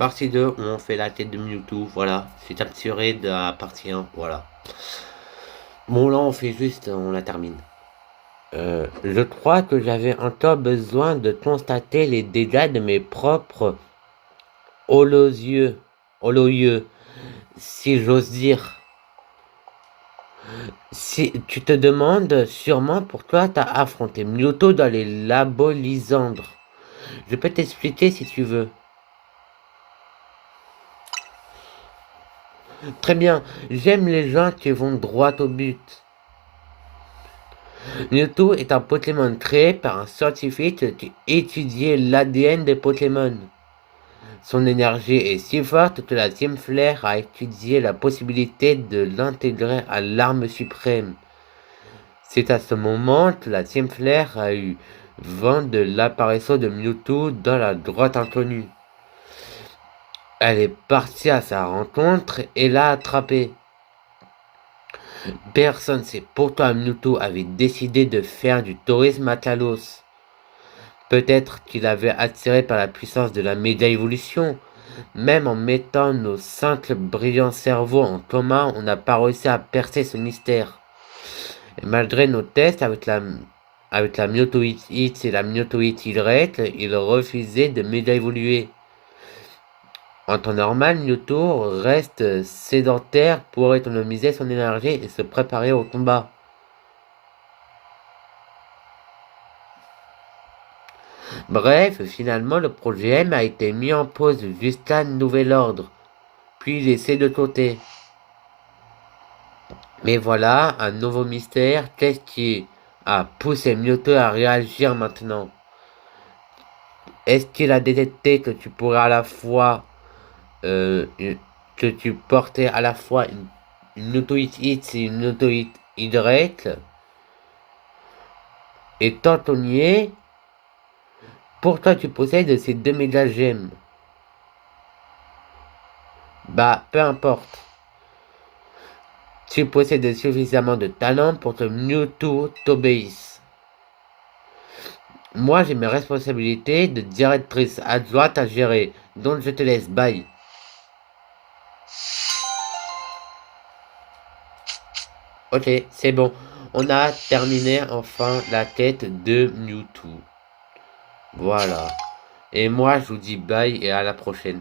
Partie 2, où on fait la tête de Mewtwo, voilà. C'est tiré de la partie 1, voilà. Bon, là, on fait juste, on la termine. Je crois que j'avais encore besoin de constater les dégâts de mes propres holoyeux, si j'ose dire. Si tu te demandes sûrement pourquoi t'as affronté Mewtwo dans les labos Lysandre. Je peux t'expliquer si tu veux. Très bien, j'aime les gens qui vont droit au but. Mewtwo est un Pokémon créé par un scientifique qui étudiait l'ADN des Pokémon. Son énergie est si forte que la Team Flare a étudié la possibilité de l'intégrer à l'arme suprême. C'est à ce moment que la Team Flare a eu vent de l'apparition de Mewtwo dans la grotte inconnue. Elle est partie à sa rencontre et l'a attrapé. Personne sait pourquoi Mewtwo avait décidé de faire du tourisme à Kalos. Peut-être qu'il avait attiré par la puissance de la méga évolution. Même en mettant nos 5 brillants cerveaux en commun, on n'a pas réussi à percer ce mystère. Et malgré nos tests avec la Mewtwo X et la Mewtwo Y, il refusait de méga évoluer. En temps normal, Mewtwo reste sédentaire pour économiser son énergie et se préparer au combat. Bref, finalement, le projet M a été mis en pause jusqu'à nouvel ordre, puis laissé de côté. Mais voilà, un nouveau mystère. Qu'est-ce qui a poussé Mewtwo à réagir maintenant? Est-ce qu'il a détecté que tu pourrais à la fois que tu portais à la fois une Mewtwo X et une Mewtwo Y? Et tant qu'on y est, pourquoi tu possèdes ces deux méga gemmes? Bah, peu importe. Tu possèdes suffisamment de talent pour que Mewtwo t'obéisse. Moi, j'ai mes responsabilités de directrice adjointe à gérer, donc je te laisse, bye. Ok, c'est bon. On a terminé enfin la quête de Mewtwo. Voilà. Et moi, je vous dis bye et à la prochaine.